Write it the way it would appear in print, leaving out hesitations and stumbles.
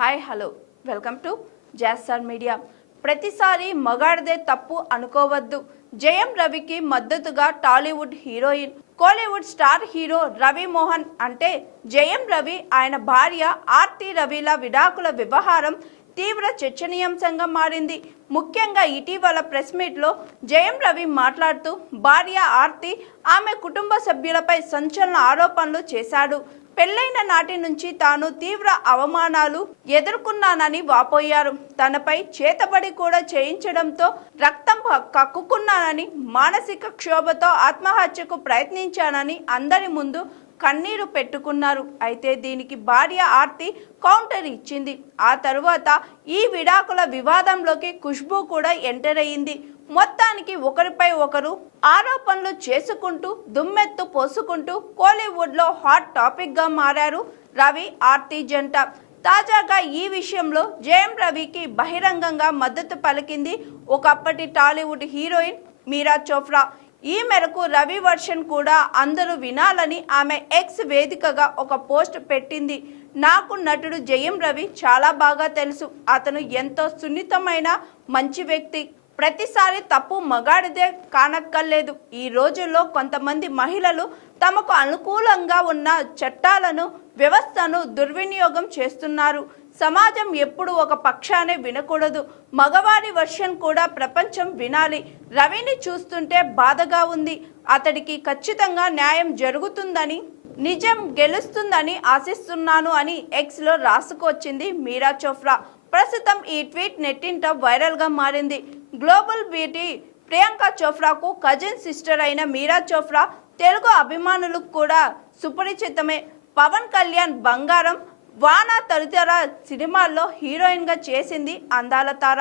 Hi hello welcome to జాస్టార్ media. ప్రతిసారి మగాడిదే తప్పు అనుకోవద్దు. జయం రవికి మద్దతుగా Tollywood heroine, Kollywood star hero Ravi Mohan అంటే జయం రవి, ఆయన భార్య ఆర్తి రవిల విడాకుల వ్యవహారం తీవ్ర చర్చనీయాంశంగా మారింది. ముఖ్యంగా ఇటీవల ప్రెస్ మీట్లో జయం రవి మాట్లాడుతూ భార్య ఆర్తి, ఆమె కుటుంబ సభ్యులపై సంచలన ఆరోపణలు చేశాడు. పెళ్లైన నాటి నుంచి తాను తీవ్ర అవమానాలు ఎదుర్కొన్నానని వాపోయారు. తనపై చేతబడి కూడా చేయించడంతో రక్తం కక్కుకున్నానని, మానసిక క్షోభతో ఆత్మహత్యకు ప్రయత్నించానని అందరి ముందు కన్నీరు పెట్టుకున్నారు. అయితే దీనికి భార్య ఆర్తి కౌంటర్ ఇచ్చింది. ఆ తరువాత ఈ విడాకుల వివాదంలోకి ఖుష్బూ కూడా ఎంటర్ అయ్యింది. మొత్తానికి ఒకరిపై ఒకరు ఆరోపణలు చేసుకుంటూ దుమ్మెత్తు పోసుకుంటూ కోలీవుడ్ లో హాట్ టాపిక్ గా మారారు రవి ఆర్తి జంట. తాజాగా ఈ విషయంలో జయం రవికి బహిరంగంగా మద్దతు పలికింది ఒకప్పటి టాలీవుడ్ హీరోయిన్ మీరా చోప్రా. ఈ మేరకు రవి వర్షన్ కూడా అందరూ వినాలని ఆమె ఎక్స్ వేదికగా ఒక పోస్ట్ పెట్టింది. నాకు నటుడు జయం రవి చాలా బాగా తెలుసు. అతను ఎంతో సున్నితమైన మంచి వ్యక్తి. ప్రతిసారి తప్పు మగాడిదే కానక్కర్లేదు. ఈ రోజుల్లో కొంతమంది మహిళలు తమకు అనుకూలంగా ఉన్న చట్టాలను, వ్యవస్థను దుర్వినియోగం చేస్తున్నారు. సమాజం ఎప్పుడు ఒక పక్షానే వినకూడదు. మగవారి వర్షన్ కూడా ప్రపంచం వినాలి. రవిని చూస్తుంటే బాధగా ఉంది. అతడికి ఖచ్చితంగా న్యాయం జరుగుతుందని, నిజం గెలుస్తుందని ఆశిస్తున్నాను అని ఎక్స్ లో రాసుకొచ్చింది మీరా చోప్రా. ప్రస్తుతం ఈ ట్వీట్ నెట్టింట వైరల్ గా మారింది. గ్లోబల్ బ్యూటీ ప్రియాంక చోప్రాకు కజిన్ సిస్టర్ అయిన మీరా చోప్రా తెలుగు అభిమానులకు కూడా సుపరిచితమే. పవన్ కళ్యాణ్, బంగారం, వాన తదితర సినిమాల్లో హీరోయిన్ గా చేసింది అందాల తార.